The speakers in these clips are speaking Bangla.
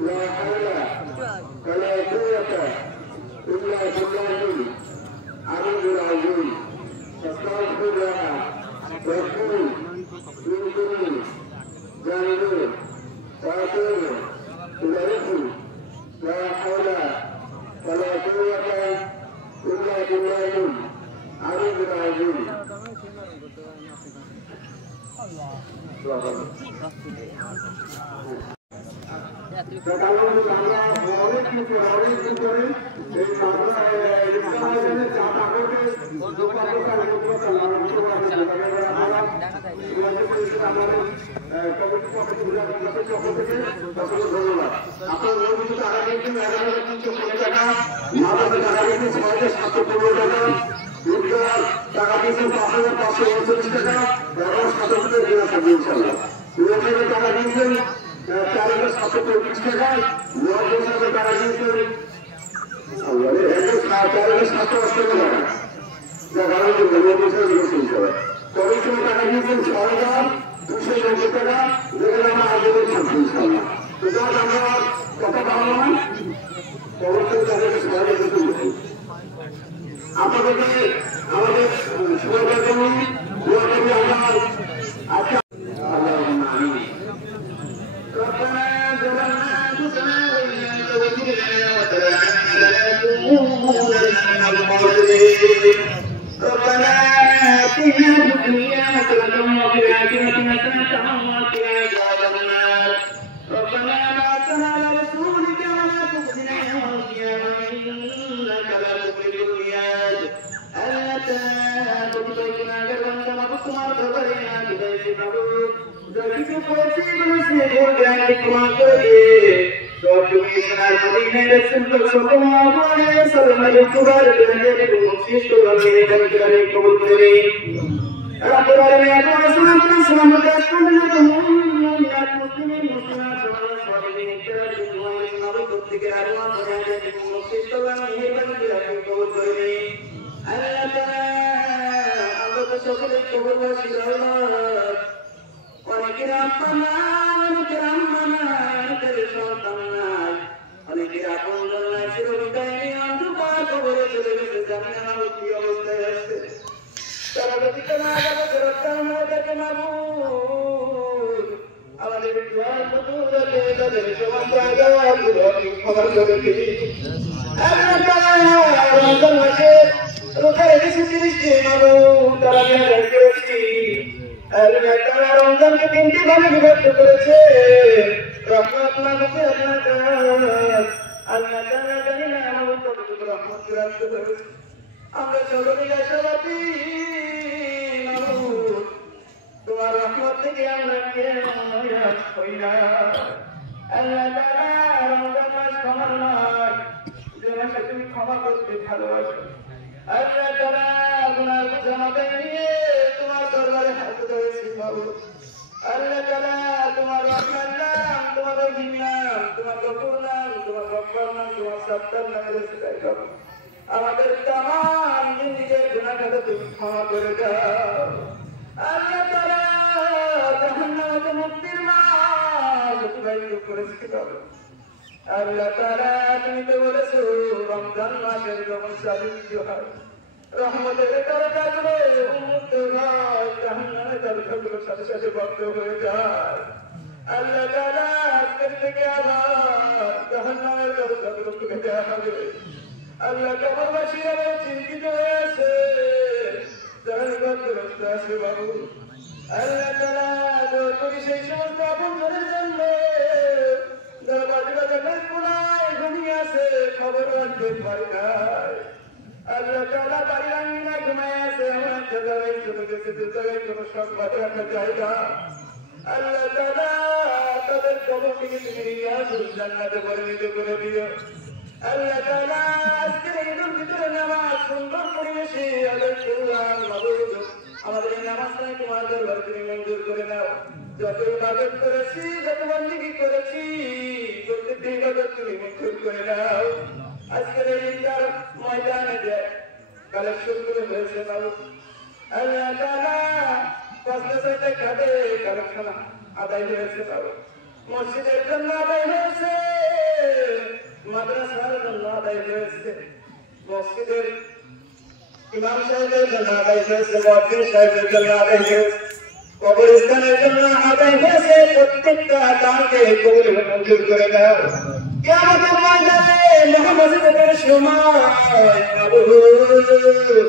ولا حول ولا قوة إلا بالله ইমাম সাহেবের জন্য আদায় হয়েছে, মুয়াজ্জিন সাহেবের জন্য আদায় হয়েছে, কবরস্থানের জন্য আদায় হয়েছে। প্রত্যেকটা দানকে কবুল মঞ্জুর করে দাও। কিয়ামতের ময়দানে মহামসজিদের সময় মাবুদ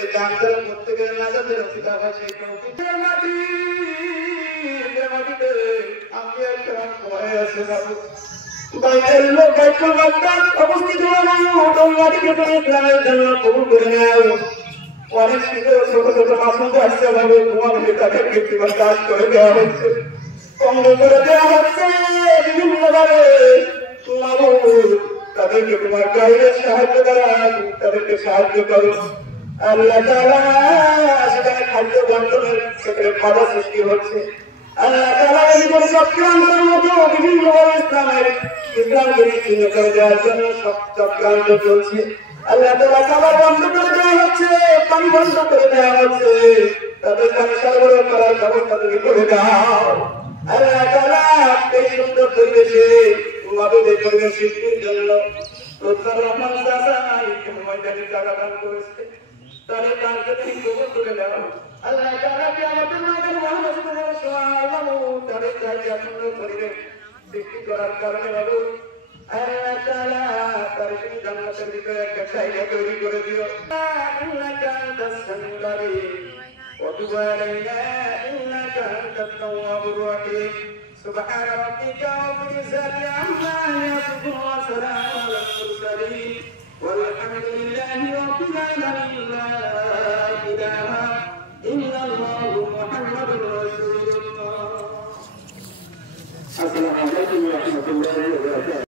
এই দানগুলো প্রত্যেকের নাজাতের ওসিলা হয়। সেই তৌফিকের মাটিতে আমি একটা ভয় আছে মাবুদ। বাইতুল মাকদাস অবস্থিত মাটিকে তুমি ইসলামের জন্য কবুল করে নাও। অনেক ছোট ছোট মাসুম আসছে ভাবে তোমার তাদেরকে তোমার কাজ করে দেওয়া হচ্ছে, কম্ব করে দেওয়া হচ্ছে বিভিন্নভাবে। তাদেরকে তোমার গাইডে সাহায্য করা, তাদেরকে সাহায্য করো আল্লাহ তাআলা। সেখানে খাদ্য বন্টনের ক্ষেত্রে বাধা সৃষ্টি হচ্ছে আল্লাহ তাআলা। এই করে চক্রান্তের মতো বিভিন্নভাবে ইসলামকে বিচ্ছিন্ন করে দেওয়ার জন্য সব চক্রান্ত চলছে আল্লাহ তাআলা। খাবার বন্ধ করে দেওয়া হচ্ছে, পানি বন্ধ করে দেওয়া হচ্ছে, তাদের পানি সরবরাহ করার ব্যবস্থা তুমি করে দাও আল্লাহ তাআলা। এই সুন্দর পরিবেশে মাবুদের পরিবেশ সৃষ্টির জন্য লুৎফর রহমান চাচা ময়দানে জায়গা দান করেছে, তাদের দানকে তুমি কবুল করে নাও আল্লাহ তাআলা। কিয়ামতের ময়দানে মহামসজিদের সময় মাবুদ তাদের জায়গা সুন্দর পরিবেশ সৃষ্টি করার কারণে মাবুদ আল্লাহ তাআলা তার সেই জান্নাতের ভিতরে একটা জায়গা তৈরি করে দিও। ইন্নাকা আনতাস সামিউল আলিম ওয়া তুব আলাইনা ইন্নাকা আনতাত তাওয়াবুর রহিম। سبحان ربك رب العزة عما يصفون وسلام على المرسلين والحمد لله رب العالمين. لا إله إلا الله محمد رسول الله. السلام عليكم ورحمة الله وبركاته.